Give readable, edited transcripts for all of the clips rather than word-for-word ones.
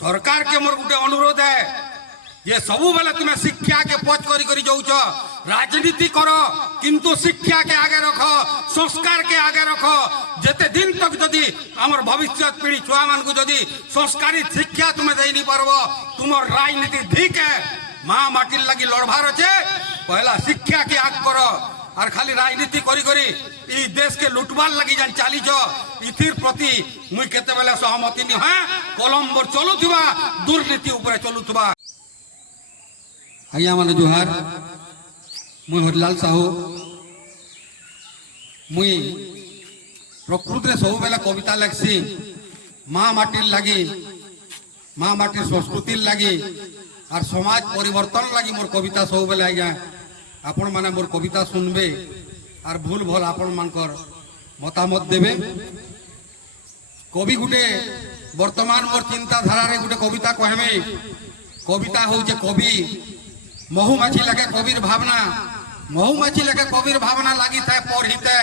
सरकार के मोर गुटे अनुरोध है ये सब बेले तुम्हें शिक्षा के पच करी जाऊच राजनीति करो किंतु शिक्षा के आगे रख संस्कार के आगे रख जेते दिन तक जदि आमर भविष्य पीढ़ी छुआ मान को जदि संस्कारित शिक्षा तुम्हें दे नहीं पारबो तुम राजनीति ठीक है माँ माटिर लगी लड़बार अच्छे पहला शिक्षा के आग करो और खाली राजनीति करी करी ई देश के लुटबार लगी जान चालीच इथिर प्रति मुई केते बेले सहमति नि हां कोलंबर चलुथबा दुर्नीति ऊपर चलुथबा आज्ञा माने जोहार मुई हरिलाल साहू मुई प्रकृति सब बेले कविता लिखसी माँ माटिर लगी माँ माटिर संस्कृति लगी और समाज परिवर्तन लगी मोर कविता सब बेले आज्ञा आपण माने मोर कविता सुनबे और भूल भल आपण मानकर मतामत देबे कवि गुटे वर्तमान मोर चिंताधारा रे गुटे कविता कहमे कविता हो जे कवि महुमाछी लगे कविर भावना महुमाछी लगे कविर भावना लगी था पढ़ीते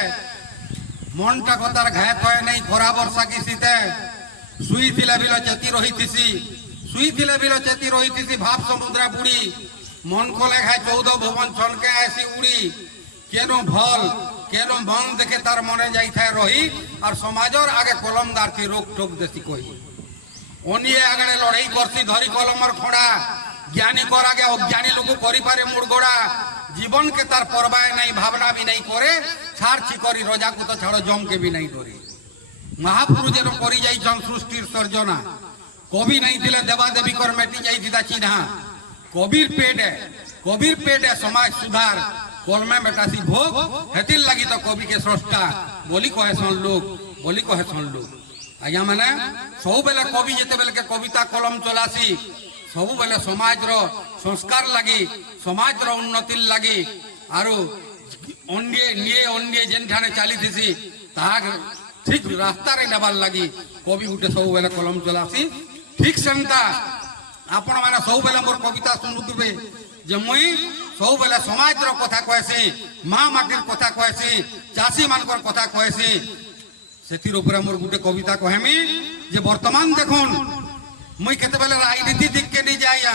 मनटा कतार घाय थए नहीं खरा वर्षा की सीते सुई थिला बिल चेती रही थिसी सुई थिला बिल चेती रही थिसी भाव समुद्र बुड़ी मन को लेखाय 14 भवन छनके ऐसी उड़ी केनो भल केनो मन देखे तार मने जाई थाए रही और समाजर आगे कलमदार की रोक टोक देसी कही ओनिए आगे लड़ाई करसी धरी कलमर खोड़ा ज्ञानी कर आगे अज्ञानी लोग करी पारे मुड़गोड़ा जीवन के तार परवाह नहीं भावना भी नहीं करे छाड़ छिकरी रजा को तो छाड़ जम के भी नहीं करे महापुरुष जेन करी जाई जन सृष्टिर सर्जना कवि नहीं दिले देवा देवी कर मेटी जाई दिदा चिन्हा कबीर पेट है समाज सुधार कर्मे मेटासी भोग हेतिल लगी तो कवि के स्रष्टा बोली कहे सन लोग आज्ञा माने सब बेले कवि जेते बेले के कविता कलम चलासी सब बेले समाज रो संस्कार लगी समाज रो उन्नति लगी आरो अन्य जेन ठाने चाली थीसी ताहा ठीक रास्ता रे नेबार लगी कवि गुटे सब बेले कलम चलासी ठीक सेंता आपण माने सब बेले मोर कविता सुनुथबे जे मुई सब बेले समाज रो कथा कहसी माँ माटिर कथा कहसी चाषी मानकर कथा कहसी सेतिर ऊपर मोर गुटे कविता कहमी जे वर्तमान देखुन मुई केते बेले राजनीति दिख के नहीं जाया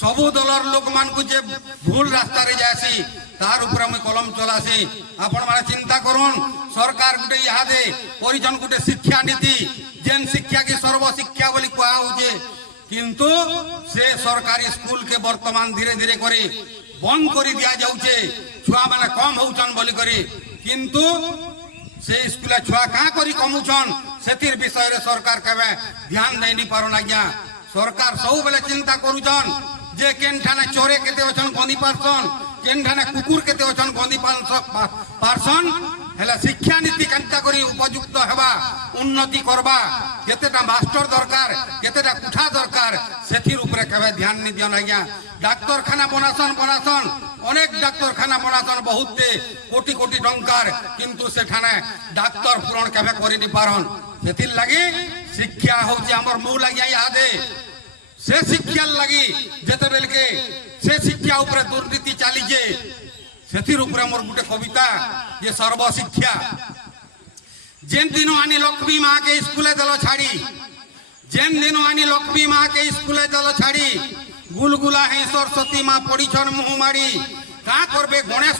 सबु दलर लोक मान को जे भूल रास्ता रे जासी तार ऊपर मुई कलम चलासी आपण माने चिंता करूं सरकार गुटे इहा दे परिजन गुटे शिक्षा नीति जेन शिक्षा की सर्व शिक्षा बोली कहा होजे किंतु से सरकारी स्कूल के वर्तमान धीरे धीरे करी बंद कर दिया जाउछे छुआ माने कम होउछन बोली करी किंतु से स्कूल छुआ का करी कमुछन सेतिर विषय रे सरकार केबे ध्यान देनी पारन आज्ञा सरकार सब बेले चिंता करूछन जे केन ठाने चोरे केते अछन गंदी पारसन केन ठाने कुकुर केते अछन गंदी पारसन हेला शिक्षा नीति केनता करी उपयुक्त हेबा उन्नति करबा केतेटा मास्टर दरकार केतेटा कुठा दरकार सेथिर ऊपर केबे ध्यान नि दियन आज्ञा डाक्टर खाना बनासन अनेक डाक्टर खाना बनासन बहुत कोटी कोटी टंकार किंतु से ठाने डाक्तर पूरण केबे करि नि पारन सेथिर लागि शिक्षा होची हमर मूल आज्ञा यादे से शिक्षा लगी जेते बेल के से शिक्षा ऊपर दुर्नीति चाली जे सेथिर ऊपर मोर गुटे कविता ये सर्व शिक्षा जेन दिनो आनी लक्ष्मी माँ के स्कूले दल छाड़ी जेन दिनो आनी लक्ष्मी माँ के स्कूले दल छाड़ी गुलगुला है सरस्वती माँ पड़ी छन मुँह माड़ी का करबे गणेश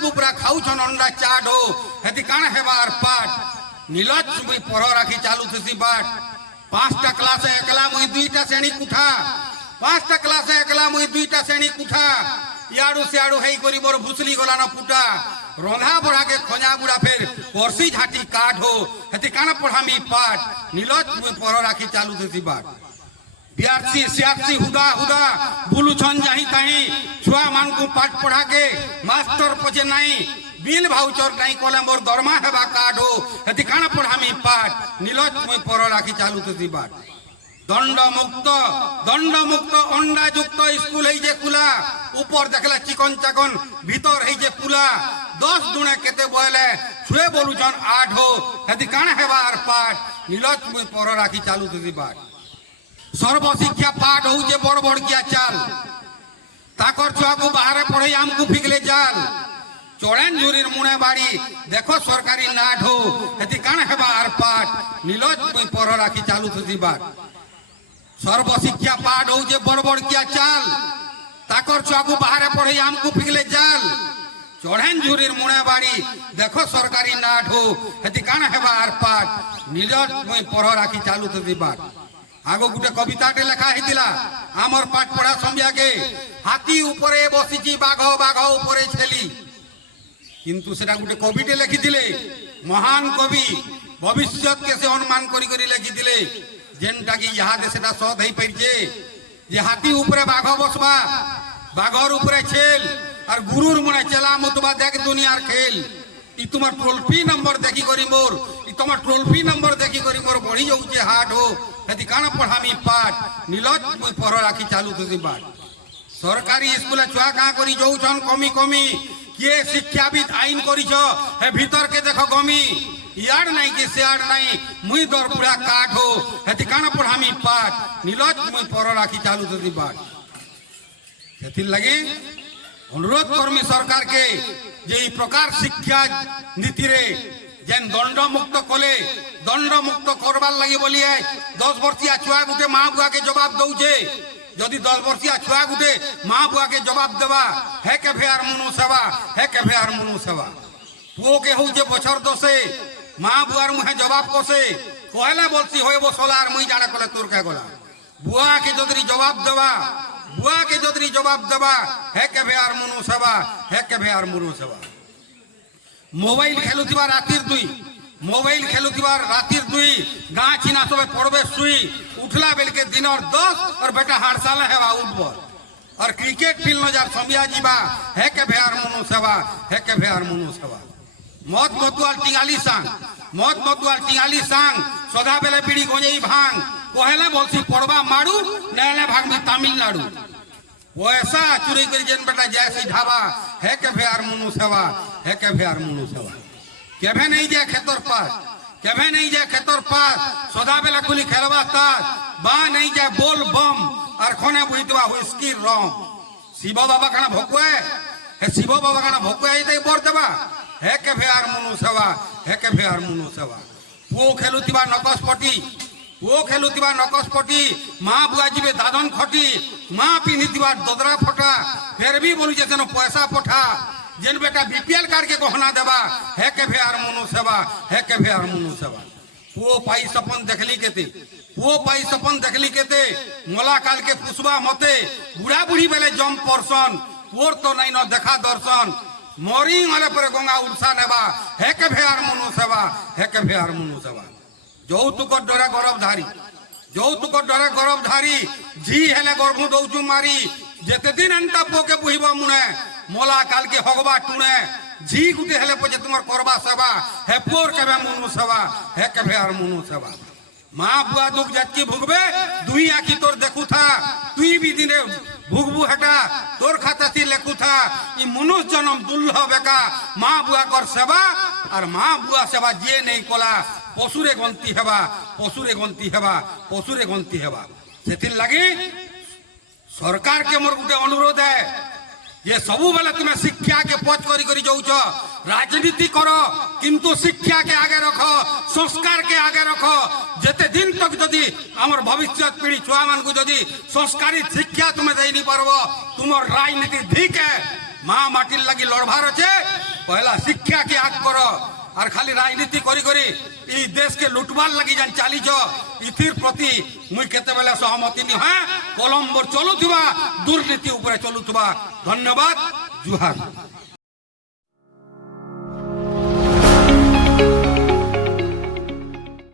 बुपरा खाऊ छन अंडा चाट हो हेति काना हेबार पाठ नीलज मुई पर राखी चालू थसी बाट 5टा क्लास एकला मुई 2टा श्रेणी कुठा 5टा क्लास एकला मुई 2टा श्रेणी कुठा याडू सियाडू हेई करी मोर भुसली गला न फुटा रंधा बड़ा के खजा बुड़ा फेर परसी झाटी काट हो हेति काना पढ़ामी पाठ नीलज मुई पर राखी चालू थसी बाट बियारसी सियारसी हुदा बुलू छन जाही ताही छुआ मान को पाठ पढ़ा के मास्टर पजे नहीं बिल भाउचर नहीं कोले मोर दरमा हेबा काट हो हेति काना पढ़ामी पाठ नीलज मुई पर राखी चालू थसी बाट दंड मुक्त अंडा युक्त स्कूल है जे कुला ऊपर देखला चिकन चाकन भीतर है जे पुला 10 दुणे केते बोले छुए बोलू जन 8 हो हेति काना हेबार पाठ नीलज मुई पर राखी चालू थसी बाट सर्व शिक्षा पाठ हो जे बड़ किया चाल ताकर छुआ को बाहर पढ़े हमको फिगले जाल चोड़ेन जुरीर मुने बाड़ी देखो सरकारी नाट हो हेति काना हेबार पाठ नीलज मुई पर राखी चालू थसी बाट সর্বশিক্ষা পাঠ হচ্ছে বড় বড় কিয়া চাল তাকর ছুয়াকু বাহারে পড়াই আমকু ফিকলে জাল চড়েন ঝুরির মুড়ে বাড়ি দেখো সরকারি নাট হো হেতি কাণ হেবা আর পাঠ নিজ মুই পড় রাখি চালু তো দিবার আগ গোটে কবিতাটে লেখা হয়েছিলা আমার পাঠ পড়া সন্ধ্যাকে হাতি উপরে বসিছি বাঘ বাঘ উপরে ছেলি কিন্তু সেটা গোটে কবিটে লেখিলে মহান কবি ভবিষ্যৎকে সে অনুমান করি করি লেখিলে যেনটা কি ইহাদে সেটা সৎ হয়ে পারছে যে হাতি উপরে বাঘ বসবা বাঘর উপরে ছেল আর গুরুর মনে চেলা মতবা দেখ দুনিয়ার খেল ই তোমার টোল ফ্রি নম্বর দেখি করি মোর ই তোমার টোল ফ্রি নম্বর দেখি করি মোর বড়ি যাচ্ছে হাট হো হেতি কাণ পড়ামি পাঠ নীলত মুই পড় রাখি চালু তুই পাঠ সরকারি স্কুলে ছুয়া কাঁ করি যাউছন কমি কমি কিয়ে শিক্ষাবিদ আইন করিছ হে ভিতরকে দেখো গমি ইয়ার নাই কি সিয়ার নাই মুই দর পুরা কাঠ হো হেতি কাণ পড়ামি পাঠ নীলত মুই পড় রাখি চালু তুই পাঠ সেতির লাগি অনুরোধ করমি সরকারকে যে এই প্রকার শিক্ষা নীতিরে যেন দণ্ডমুক্ত কলে দণ্ডমুক্ত করবার লাগি বলিয়ে 10 বর্ষিয়া ছুয়া গুটে মা বুয়াকে জবাব দৌছে যদি 10 বর্ষিয়া ছুয়া গুটে মা বুয়াকে জবাব দেবা হে কেভে আর মনু সেবা হে কেভে আর মনু সেবা পুওকে হচ্ছে বছর 10 মা বুয়ার মুহে জবাব কষে কহেলা বলছি হইব সোলা আর মুই জানা কলে তোর কে গলা বুয়াকে যদি জবাব দেবা বুয়াকে যদি জবাব দেবা হে কেভে আর মনু সেবা হে কেভে আর মনু সেবা মোবাইল খেলুথিবা রাতির দুই মোবাইল খেলুথিবা রাতির দুই গাঁ চিনা সবে পড়বে শুই উঠলা বেলকে দিনর 10 আর বেটা হাড়সালে হেবা উঠব আর ক্রিকেট ফিল্ড যার সমিয়া যাবা হে কেভে আর মনু সেবা হে কেভে আর মনু সেবা মদ মতুয়াল টিঙালি সাং মদ মতুয়াল টিঙালি সাং সদা বেলে বিড়ি গঞ্জেই ভাঙ কহেলে বলছি পড়বা মাড়ু নেলে ভাগবি তামিলনাড়ু পয়সা চুরি করে যেন বেটা যায় ঢাবা হে কেভে আর মনু সেবা হে কেভে আর মনু সেবা কেভে নেই যায় খেতর পাস কেভে নেই যায় খেতর পাস সদা বেলা গুলি খেলবা তাস বা নেই যায় बोल बम আর খনে বুঝিতবা হুইস্কির রম শিব বাবা কানা ভকুয়ে হে শিব বাবা কানা ভকুয়ে এই বর দেবা হে কেভে আর মনু সেবা হে কেভে আর মনু সেবা পুও খেলুতিবা নকশপটি পুও খেলুতিবা নকশপটি মা বুয়া যাবে দাদন খটি মা পিঁধিবা দদরা ফটা ফের বি বলুছে যেন পয়সা পঠা যেন বেটা বিপিএল কার্ড के गहना देवा हे केभे आर मनु सेवा हे केभे आर मनु सेवा पुओ पाई सपन देखली केते पुओ पाई सपन देखली केते मोला काल के पुसबा मते बुढ़ा बुढ़ी बेले जम परसन पुओर तो नहीं न देखा दर्शन मरी मारे पर गंगा उड़सा नेबा हे केभे आर मनु सेवा हे केभे आर मनु सेवा যৌতুক ডরে গরবধারী যৌতুক ডরে গরবধারী ঝি হেলে গর্ভ দৌচু মারি যেতে দিন এন্তা পোকে বুহিব মুনে মোলা কালকে হগবা টুনে ঝি গুটে হেলে পছে তোমার করবা সেবা হে পোর কেবে মনু সেবা হে কেবে আর মনু সেবা মা বুয়া দুঃখ যাচ্ছি ভুগবে দুই আখি তোর দেখু থা তুই বি দিনে ভুগবু হেটা তোর খাতাতি লেখু থা ই মনুষ্য জনম দুর্লভ বেকা মা বুয়া কর সেবা আর মা বুয়া সেবা যে নেই কলা পশুরে গন্তি হেবা পশুরে গন্তি হেবা পশুরে গন্তি হেবা সেতির লাগি সরকারকে মোর গোটে অনুরোধ है ये सबु बेले तुम शिक्षा के पच करी करी जाउछ राजनीति करो किंतु शिक्षा के आगे रखो संस्कार के आगे रखो जेते दिन तक जदि हमर भविष्य पीढ़ी छुआ मान को जदि संस्कारित शिक्षा तुम दे नहीं पारबो तुमर राजनीति ठीक है मां माटिर लगी लड़भार আছে पहला शिक्षा के आग करो আর খালি রাজনীতি করি করি এই দেশকে লুটবার লাগি যান চালিছ ইথির প্রতি মুই কেতেবেলে সহমতি নি হ্যাঁ কলম্বর চলুথিবা দুর্নীতি উপরে চলুথিবা ধন্যবাদ জুহার।